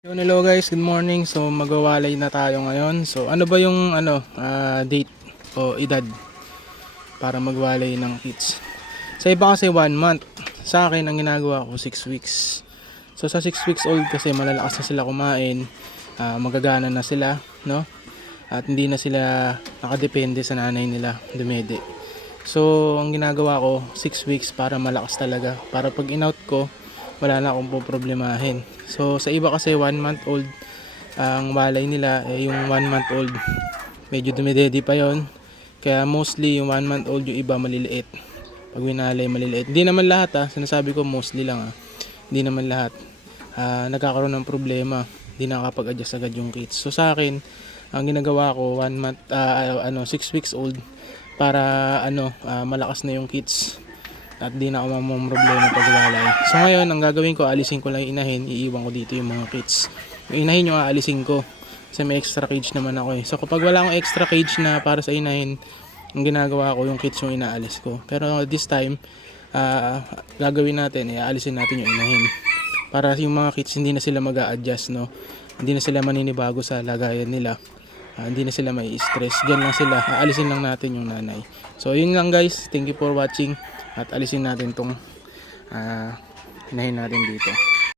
Hello guys, good morning. So magwawalay na tayo ngayon. So ano ba yung date o edad para magwalay ng kids? Sa iba kasi 1 month. Sa akin ang ginagawa ko 6 weeks. So sa 6 weeks old kasi malalakas na sila kumain, magagana na sila, no? At hindi na sila nakadepende sa nanay nila, dumede. So ang ginagawa ko 6 weeks para malakas talaga. Para pag in-out ko, wala na akong poproblemahin. So sa iba kasi 1 month old ang walay nila, yung 1 month old medyo dumidede pa yon. Kaya mostly yung 1 month old, yung iba maliliit. Pag winalay maliliit. Hindi naman lahat sinasabi ko mostly lang Hindi naman lahat. Nagkakaroon ng problema. Hindi nakakapag-adjust agad yung kids. So sa akin, ang ginagawa ko 6 weeks old para malakas na yung kids at di na ako problema pag walay. So ngayon, ang gagawin ko, alisin ko lang yung inahin, iiwan ko dito yung mga kids. Yung inahin yung aalisin ko kasi may extra cage naman ako So kapag wala akong extra cage na para sa inahin, ang ginagawa ko yung kids yung inaalis ko. Pero this time, gagawin natin, aalisin natin yung inahin para yung mga kids hindi na sila mag-a-adjust, no? Hindi na sila maninibago sa lagayan nila. Hindi na sila may stress. Diyan lang sila. Aalisin lang natin yung nanay. So yun lang guys. Thank you for watching. At alisin natin tong inahin natin dito.